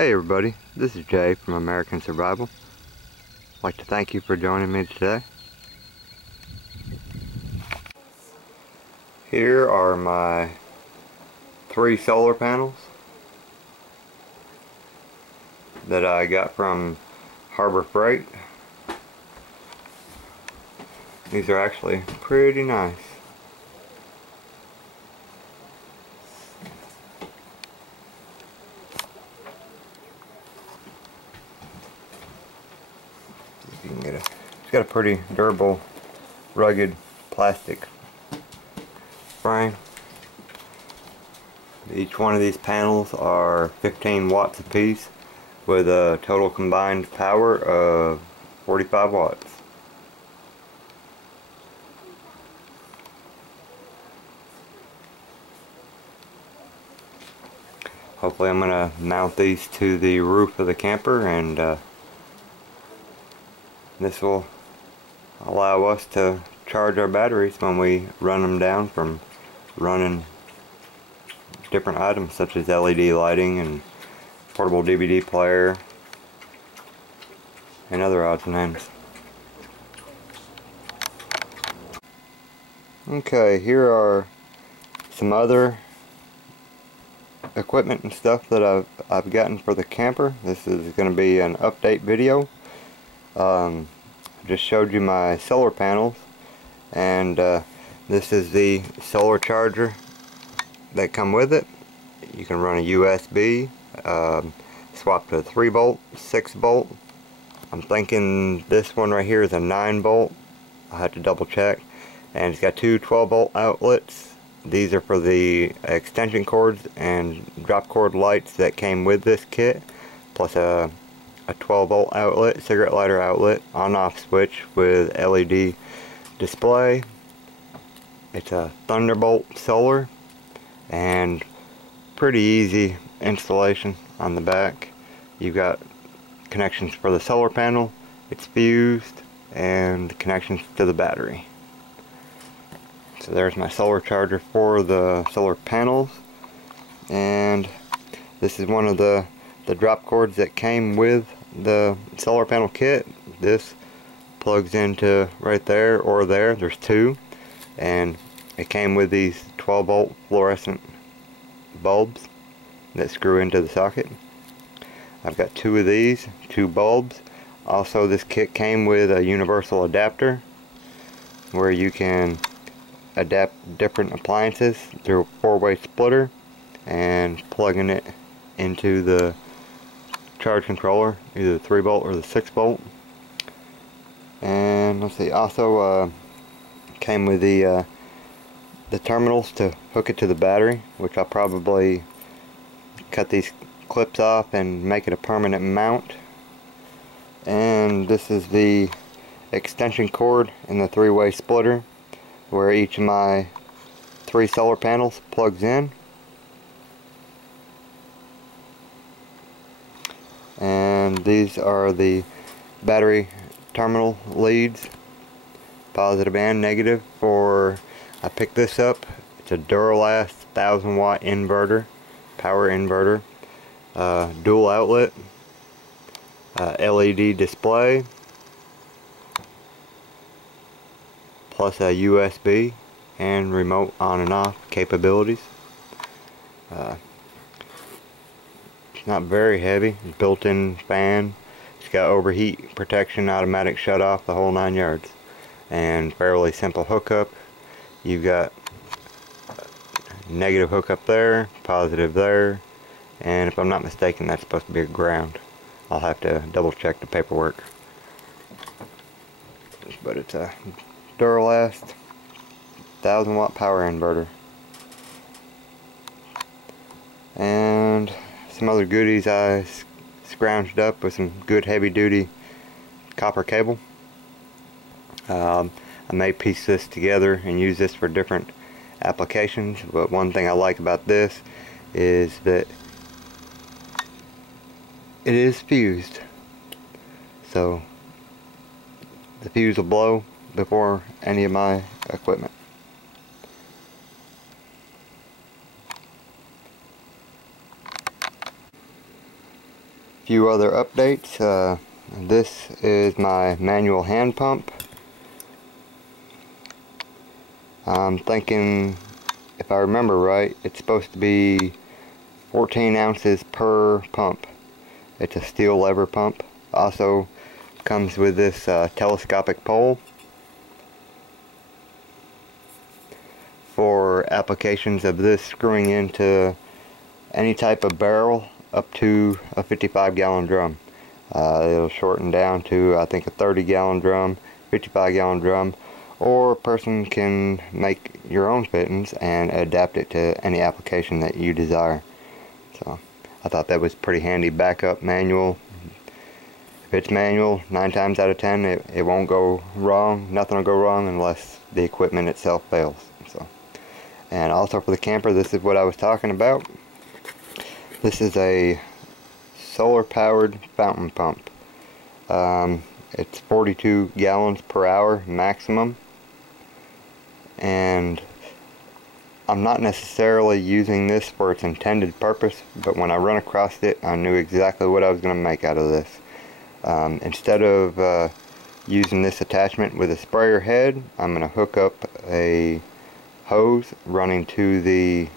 Hey everybody, this is Jay from American Survival. I'd like to thank you for joining me today. Here are my 3 solar panels that I got from Harbor Freight. These are actually pretty nice. You can get it's got a pretty durable, rugged plastic frame. Each one of these panels are 15 watts apiece with a total combined power of 45 watts. Hopefully I'm going to mount these to the roof of the camper, and this will allow us to charge our batteries when we run them down from running different items such as LED lighting and portable DVD player and other odds and ends. Okay, here are some other equipment and stuff that I've gotten for the camper. This is going to be an update video. I just showed you my solar panels, and this is the solar charger that come with it. You can run a USB, swap to a 3-volt, 6-volt. I'm thinking this one right here is a 9-volt. I'll have to double check. And it's got 2 12-volt outlets. These are for the extension cords and drop cord lights that came with this kit, plus a 12-volt outlet, cigarette lighter outlet, on-off switch with LED display. It's a Thunderbolt solar, and pretty easy installation on the back. You've got connections for the solar panel, it's fused, and connections to the battery. So there's my solar charger for the solar panels, and this is one of the drop cords that came with the solar panel kit. This plugs into right there or there. There's 2, and it came with these 12-volt fluorescent bulbs that screw into the socket. I've got 2 of these, 2 bulbs. Also, this kit came with a universal adapter where you can adapt different appliances through a 4-way splitter and plugging it into the charge controller, either the 3-volt or the 6-volt. And let's see, also came with the terminals to hook it to the battery, which I'll probably cut these clips off and make it a permanent mount. And this is the extension cord and the 3-way splitter where each of my 3 solar panels plugs in. And these are the battery terminal leads, positive and negative. I picked this up. It's a Duralast 1000-watt inverter, power inverter, dual outlet, LED display, plus a USB and remote on and off capabilities. It's not very heavy. It's built-in fan. It's got overheat protection, automatic shut-off, the whole 9 yards. And fairly simple hookup. You've got negative hookup there, positive there, and if I'm not mistaken, that's supposed to be a ground. I'll have to double check the paperwork. But it's a Duralast 1000-watt power inverter. And some other goodies I scrounged up with some good heavy-duty copper cable. I may piece this together and use this for different applications, but one thing I like about this is that it is fused, so the fuse will blow before any of my equipment. few other updates. This is my manual hand pump. I'm thinking, if I remember right, it's supposed to be 14 ounces per pump. It's a steel lever pump. Also comes with this telescopic pole for applications of this screwing into any type of barrel up to a 55-gallon drum. It'll shorten down to, I think, a 30-gallon drum, 55-gallon drum, or a person can make your own fittings and adapt it to any application that you desire. So I thought that was pretty handy backup manual. If it's manual, 9 times out of 10 it won't go wrong. Nothing will go wrong unless the equipment itself fails. So, and also for the camper, this is what I was talking about. This is a solar powered fountain pump. It's 42 gallons per hour maximum, and I'm not necessarily using this for its intended purpose, but when I run across it, I knew exactly what I was going to make out of this. Instead of using this attachment with a sprayer head, I'm going to hook up a hose running to the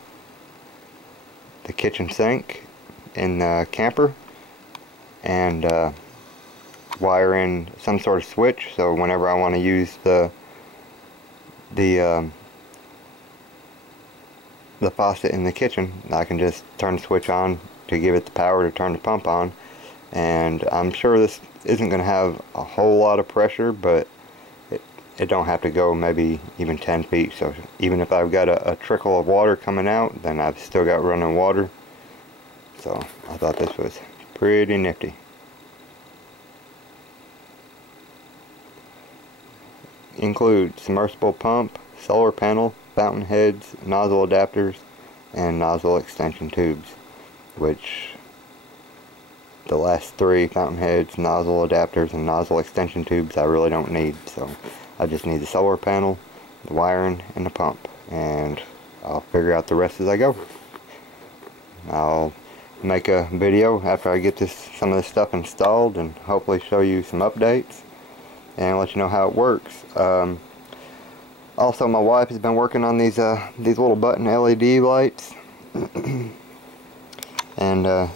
kitchen sink in the camper, and wire in some sort of switch, so whenever I want to use the faucet in the kitchen, I can just turn the switch on to give it the power to turn the pump on. And I'm sure this isn't going to have a whole lot of pressure, but it don't have to go maybe even 10 feet. So even if I've got a trickle of water coming out, then I've still got running water. So I thought this was pretty nifty. Include submersible pump, solar panel, fountain heads, nozzle adapters, and nozzle extension tubes, which the last three, fountain heads, nozzle adapters, and nozzle extension tubes, I really don't need. So I just need the solar panel, the wiring, and the pump, and I'll figure out the rest as I go. I'll make a video after I get some of this stuff installed, and hopefully show you some updates and let you know how it works. Also, my wife has been working on these little button LED lights, and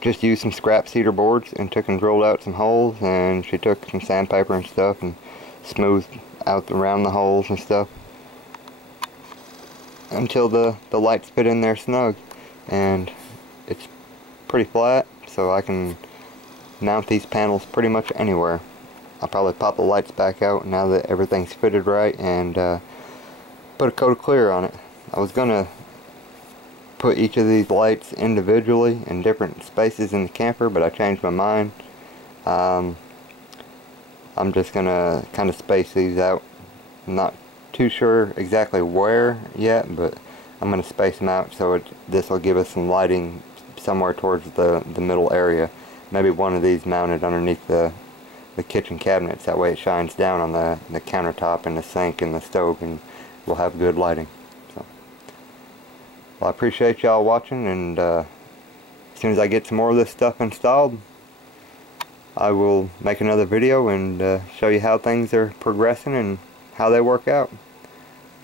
just used some scrap cedar boards and took and drilled out some holes, and she took some sandpaper and stuff and smoothed out around the holes and stuff until the lights fit in there snug. And it's pretty flat, so I can mount these panels pretty much anywhere. I'll probably pop the lights back out now that everything's fitted right, and put a coat of clear on it. I was gonna put each of these lights individually in different spaces in the camper, but I changed my mind. I'm just gonna kind of space these out. I'm not too sure exactly where yet, but I'm gonna space them out so this will give us some lighting somewhere towards the middle area. Maybe one of these mounted underneath the kitchen cabinets, that way it shines down on the countertop and the sink and the stove, and we'll have good lighting. So, well, I appreciate y'all watching, and as soon as I get some more of this stuff installed, I will make another video and show you how things are progressing and how they work out.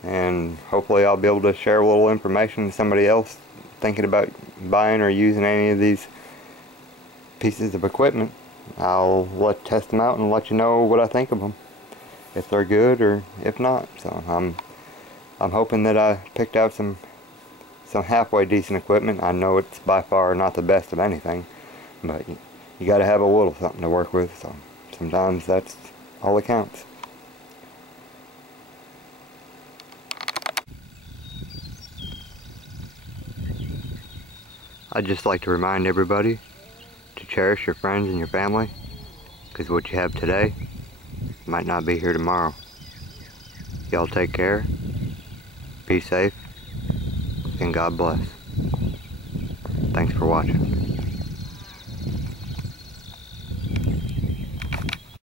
And hopefully I'll be able to share a little information with somebody else thinking about buying or using any of these pieces of equipment. I'll test them out and let you know what I think of them, if they're good or if not. So I'm hoping that I picked out some halfway decent equipment. I know it's by far not the best of anything, but you got to have a little something to work with. So sometimes that's all that counts. I'd just like to remind everybody to cherish your friends and your family, because what you have today might not be here tomorrow. Y'all take care, be safe, and God bless. Thanks for watching.